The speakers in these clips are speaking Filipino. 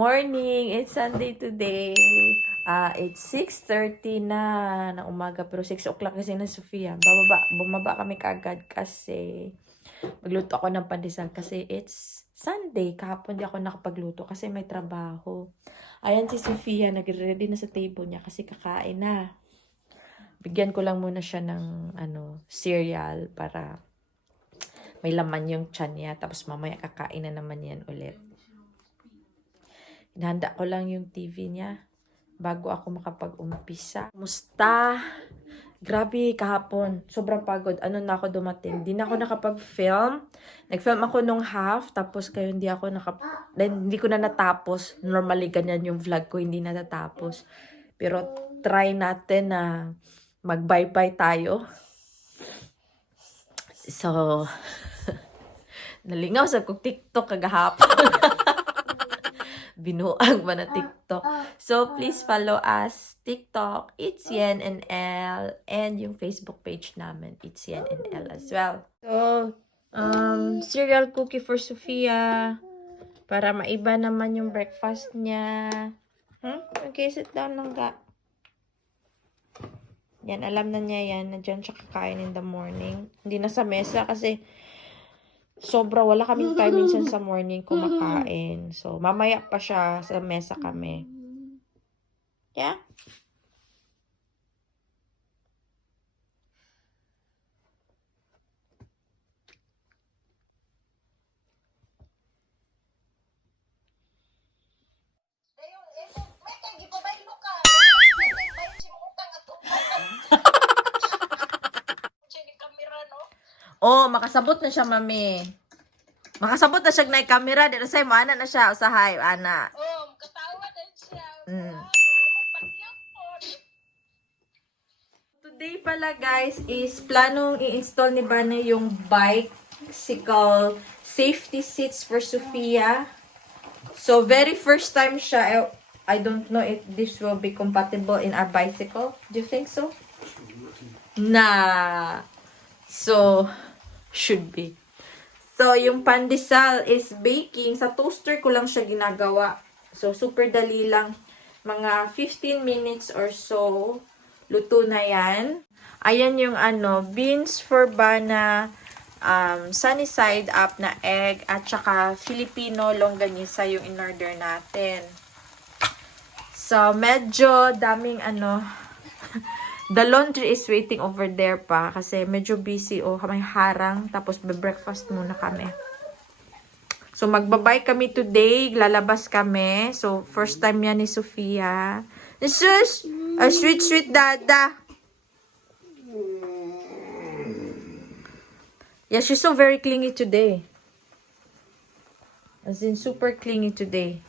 Morning! It's Sunday today. It's 6:30 na ng umaga pero 6 o'clock kasi na Sofia. Bumaba kami kaagad kasi magluto ako ng pandesal kasi it's Sunday. Kahapon di ako nakapagluto kasi may trabaho. Ayan si Sofia, nagre-ready na sa table niya kasi kakain na. Bigyan ko lang muna siya ng cereal para may laman yung tiyan niya. Tapos mamaya kakain na naman yan ulit. Hinahanda ko lang yung TV niya bago ako makapag-umpisa. Musta? Grabe kahapon. Sobrang pagod. Na ako dumating. Hindi na ako nakapag-film. Nag-film ako nung half. Tapos kayo hindi ko na natapos. Normally ganyan yung vlog ko. Hindi na natapos. Pero try natin na mag-bye-bye tayo. So, nalingaw sa kong TikTok kagahapon. Binuang ba na TikTok. So, please follow us. TikTok, it's Yen and L. And yung Facebook page namin, it's Yen and L as well. So, cereal cookie for Sofia. Para maiba naman yung breakfast niya. Okay, sit down lang ka. Yan, alam na niya yan. Nandiyan siya kakain in the morning. Hindi na sa mesa kasi wala kaming time minsan sa morning kumakain. So, mamaya pa siya sa mesa kami. Yeah? Oh, makasabot na siya, mami. Makasabot na siya na camera. Dito sa'yo, ana na siya. Usahay, ana. Oh, katawa na siya. Today pala, guys, is planong i-install ni Bana yung bicycle safety seats for Sofia. So, very first time siya. I don't know if this will be compatible in our bicycle. Do you think so? Nah. So, should be. So, yung pandesal is baking. Sa toaster ko lang siya ginagawa. So, super dali lang. Mga 15 minutes or so, luto na yan. Ayan yung beans for Bana, sunny side up na egg, at saka Filipino longganisa yung in-order natin. So, medyo daming the laundry is waiting over there pa kasi medyo busy may harang. Tapos be-breakfast muna kami. So magbabay kami today. Lalabas kami. So first time yan ni Sofia. Jesus! A sweet dada. Yeah, she's so very clingy today. As in super clingy today.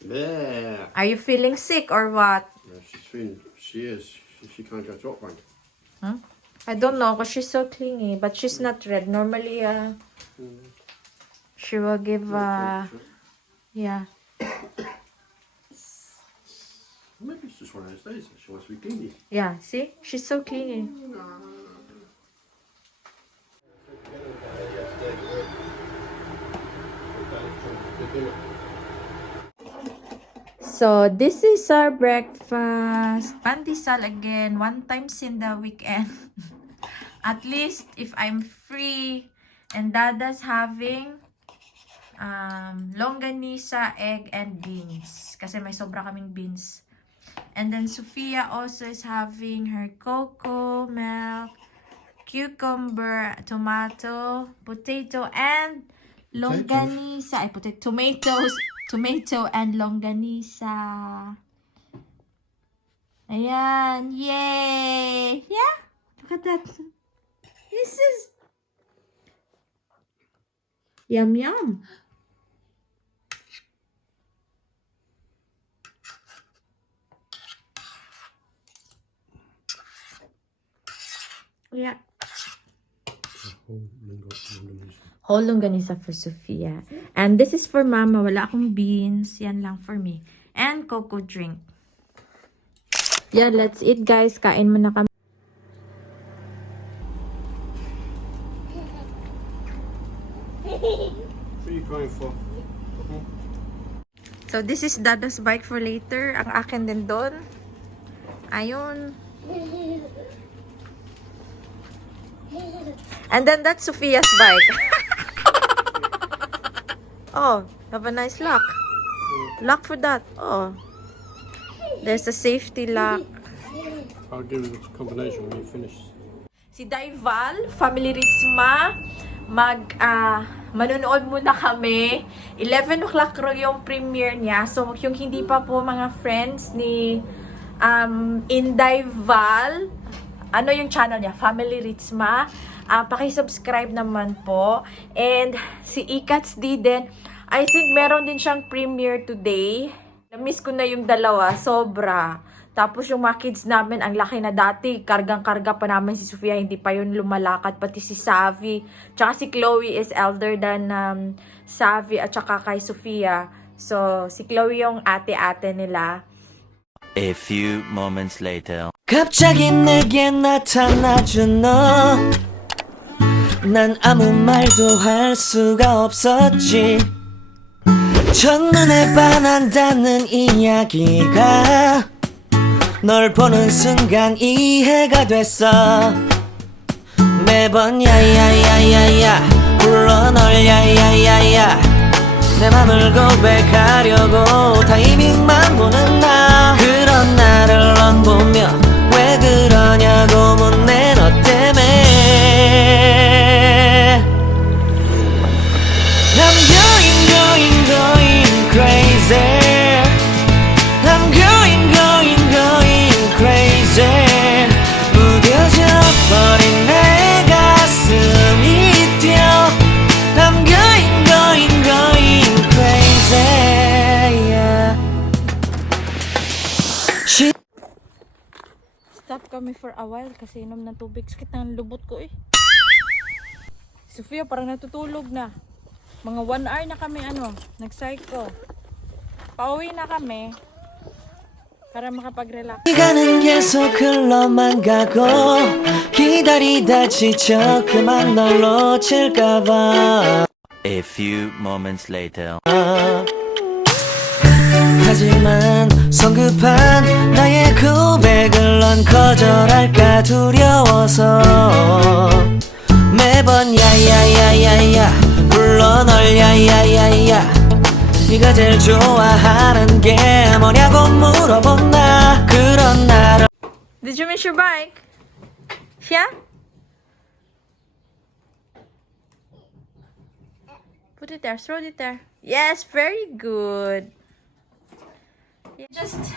Yeah. Are you feeling sick or what? Yeah, she is. She can't get up right. I don't know because she's so clingy, but she's not red. Normally, she will give, yeah. Maybe it's just one of those days. She wants to be clingy. Yeah, see? She's so clingy. So, this is our breakfast. Pandesal again, 1 time in the weekend. At least, if I'm free, and Dada's having longganisa, egg, and beans. Kasi may sobra kaming beans. And then, Sofia also is having her cocoa, milk, cucumber, tomato, potato, and longganisa. Tomato and longganisa. Ayan. Yay! Yeah? Look at that. This is yum yum. Yeah. Whole longganisa for Sofia. And this is for Mama. Wala akong beans. Yan lang for me. And cocoa drink. Yeah, let's eat, guys. Kain muna kami. What are you crying for? So, this is Dada's bike for later. Ang akin din doon. Ayun. And then that's Sophia's bike. Oh, have a nice lock. Lock for that. Oh. There's a safety lock. I'll give you the combination when you finish. Si Daival, Family Ritsma, manonood muna kami. 11 o'clock yung premiere niya. So, yung hindi pa po mga friends ni Inday Val, ano yung channel niya? Family Ritsma. Paki-subscribe naman po. And si Ecath din, I think meron din siyang premiere today. Na-miss ko na yung dalawa, sobra. Tapos yung mga kids namin, ang laki na dati. Kargang-karga pa namin si Sofia, hindi pa yun lumalakad. Pati si Savi. Tsaka si Chloe is elder than Savi at tsaka kay Sofia. So, si Chloe yung ate-ate nila. A few moments later. 갑자기 내게 나타나준 너. 난 아무 말도 할 수가 없었지. 첫눈에 반한다는 이야기가 널 보는 순간 이해가 됐어. 매번 야야야야야 불러 널 야야야야 내 맘을 고백하려고 타이밍만 보는 나. 그런 나를 넌 보며 왜 그러냐고 묻네 너 때문에. I'm going crazy. I'm going crazy. 무뎌져 버린 내 가슴이 뛰어. I'm going crazy. Yeah. Stop kami for a while kasi inom ng tubig. Sakit ng lubot ko eh. Sofia parang natutulog na. Mga 1 hour na kami nag-psycho. Pauwi na kami para makapag-relax. 시간은 계속 흘러만 가고 기다리다 지쳐 그만 널 놓칠까봐. A few moments later. 하지만 성급한 나의 고백을 넌 거절할까 두려워서 매번 야야야야야 불러 널 야야야야 네가 제일 좋아하는 게 뭐냐고 물어본 나. 그런 나를 Did you miss your bike? Yeah? Put it there, throw it there. Yes, very good. Just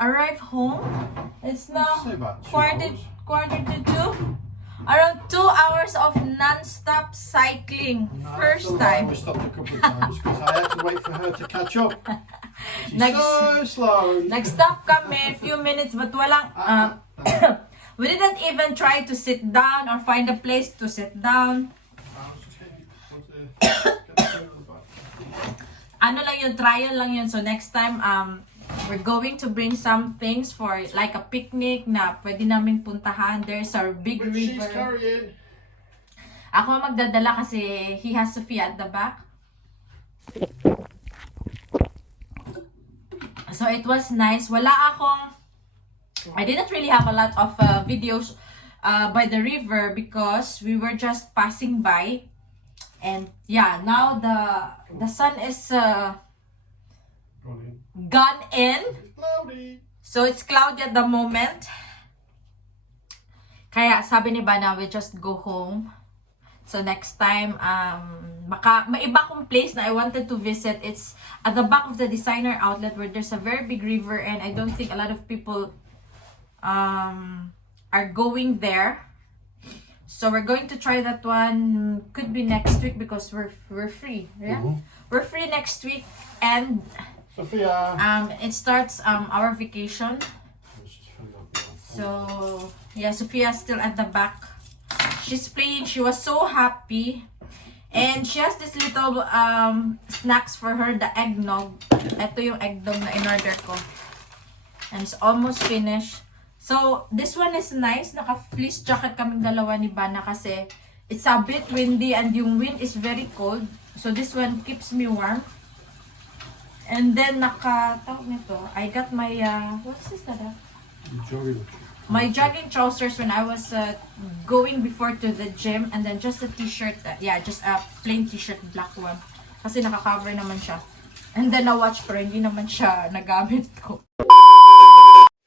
arrived home. It's now Say about 2 quarter to 2. Around 2 hours of non-stop cycling. First time. We stopped a couple of times because I had to wait for her to catch up. She's Next- so slow. Nag-stop kami, few minutes, but walang... we didn't even try to sit down or find a place to sit down. Ano lang yun, trial lang yun. So next time, we're going to bring some things for like a picnic na pwede namin puntahan. There's our big But she's river. carrying. Ako magdadala kasi he has Sophia at the back. So it was nice. I didn't really have a lot of videos by the river because we were just passing by. And yeah, now the sun is gone in. Cloudy. So it's cloudy at the moment. Kaya sabi ni Bana, we just go home. So next time, may iba kong place na I wanted to visit. It's at the back of the designer outlet where there's a very big river and I don't think a lot of people are going there. So we're going to try that one. Could be next week because we're free. Yeah, we're free next week and Sophia. it starts our vacation. She's filling up now. So yeah, Sophia's still at the back. She's playing. She was so happy. And she has this little snacks for her, the eggnog. Ito yung eggnog na in-order ko. And it's almost finished. So, this one is nice. Naka-fleece jacket kaming dalawa ni Bana kasi it's a bit windy and yung wind is very cold. So, this one keeps me warm. And then, tawag nito, I got my, what's this na? Jogging. My jogging trousers when I was going before to the gym. And then just a t-shirt, just a plain t-shirt, black one. Kasi naka-cover naman siya. And then na-watch pero hindi naman siya nagamit ko.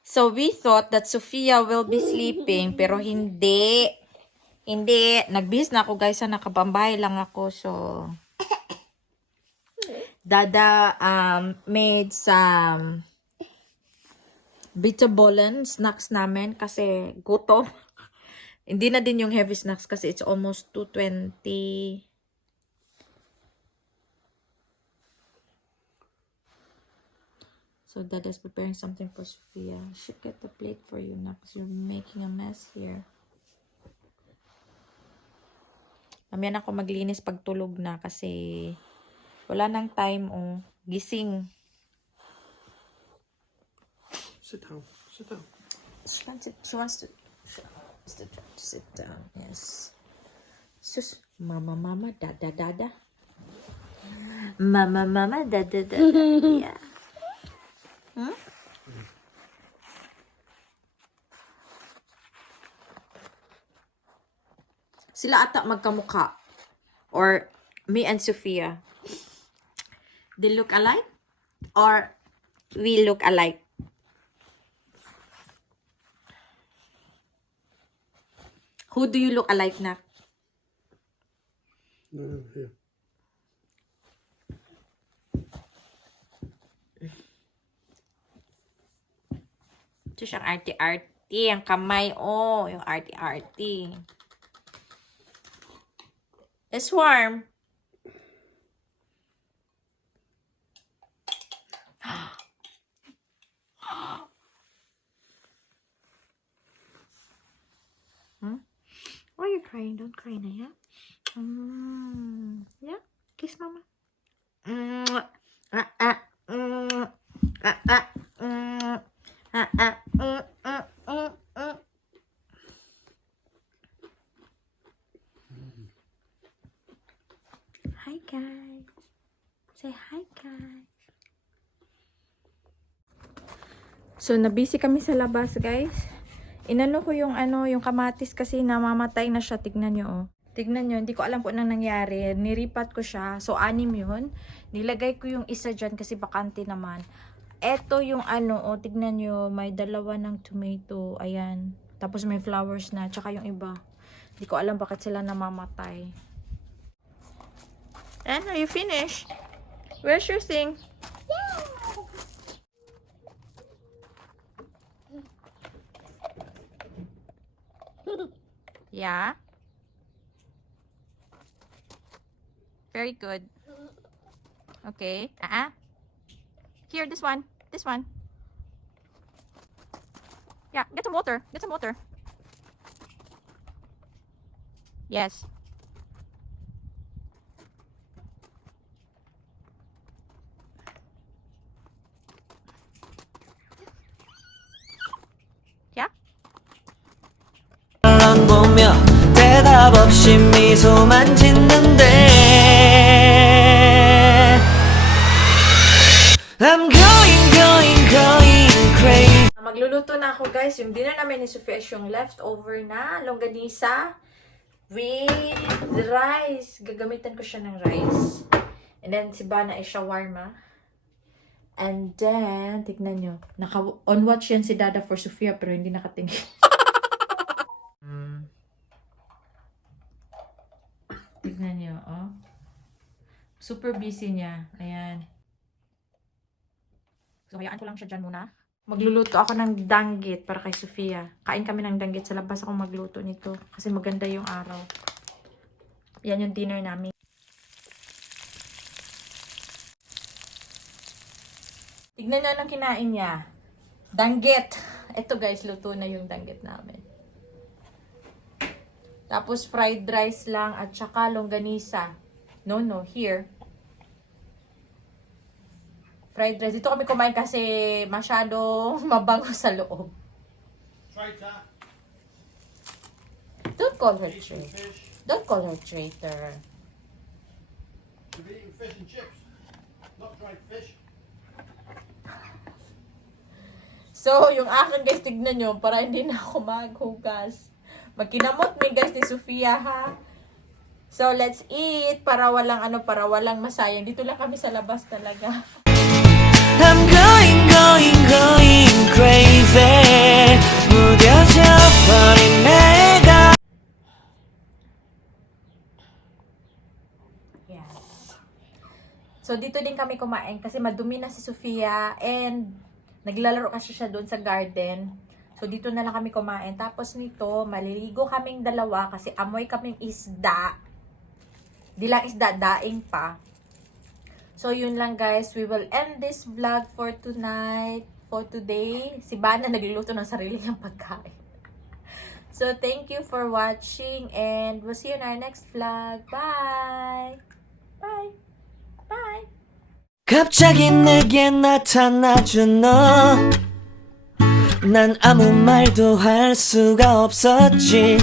So we thought that Sophia will be sleeping pero hindi. Hindi. Nagbihis na ako guys. Nakabambay lang ako. So Dada made some bitabolan snacks namin kasi gutom. Hindi na din yung heavy snacks kasi it's almost 2:20. So Dada's preparing something for Sophia. I should get the plate for you now because you're making a mess here. Mamaya na ako maglinis pag tulog na kasi wala nang time gising. Sit down. Sit down. She wants to sit down. Yes. Sus, mama, dada, dada. Mama, dada, dada. Yeah. Hmm? Sila ata magkamukha. Or me and Sophia. They look alike? Or we look alike? Who do you look alike na? No, here. Ito siyang arty-arty. Ang kamay, yung arty-arty. It's warm. Why are you crying? Don't cry na, yeah? Yeah? Kiss mama. Hi guys. Say hi guys. So nabisi kami sa labas guys. Inano ko yung yung kamatis kasi namamatay na siya. Tignan nyo Tignan nyo, hindi ko alam po anong nangyari. Niripat ko siya. So 6 yun. Nilagay ko yung isa dyan kasi bakante naman. Eto yung tignan nyo, may 2 ng tomato. Ayan. Tapos may flowers na, tsaka yung iba. Hindi ko alam bakit sila namamatay. And are you finished? Where's your thing? Yeah. Very good. Okay. Here, this one. This one. Yeah, get some water. Get some water. Yes. Yeah. 널 보며 대답 없이 미소만 짓는데 I'm going crazy. Magluluto na ako guys. Yung dinner namin ni Sophia is yung leftover na longganisa with rice. Gagamitan ko siya ng rice. And then si Bana is shawarma. And then, tignan nyo. On watch yan si Dada for Sophia pero hindi nakatingin. Tignan nyo, super busy niya. Ayan. So, hayaan ko lang siya dyan muna. Magluluto ako ng danggit para kay Sophia. Kain kami ng danggit. Sa labas ako magluto nito. Kasi maganda yung araw. Yan yung dinner namin. Tignan nyo anong kinain niya. Danggit. Ito guys, luto na yung danggit namin. Tapos fried rice lang at saka longganisa. No, here. Fried rice. Dito kami kumain kasi masyado mabango sa loob. Traitor. Don't call her Eat some traitor. fish. Don't call her traitor. You're eating fish and chips. Not dried fish. So, yung akin guys, tignan nyo, para hindi na ako maghugas. Magkinamot mo guys ni Sofia ha. So, let's eat para walang para walang masayang. Dito lang kami sa labas talaga. I'm going crazy 무뎌져 버린 내가 Yes. So, dito din kami kumain kasi madumi na si Sofia and naglalaro kasi siya doon sa garden. So, dito na lang kami kumain. Tapos nito, maliligo kaming dalawa kasi amoy kaming isda. Di lang isda, daing pa. So, yun lang guys. We will end this vlog for tonight. For today. Si Bana nagluluto ng sarili niyang pagkain. So, thank you for watching and we'll see you in our next vlog. Bye! Bye! Bye! 갑자기 내게 나타나준 너 난 아무 말도 할 수가 없었지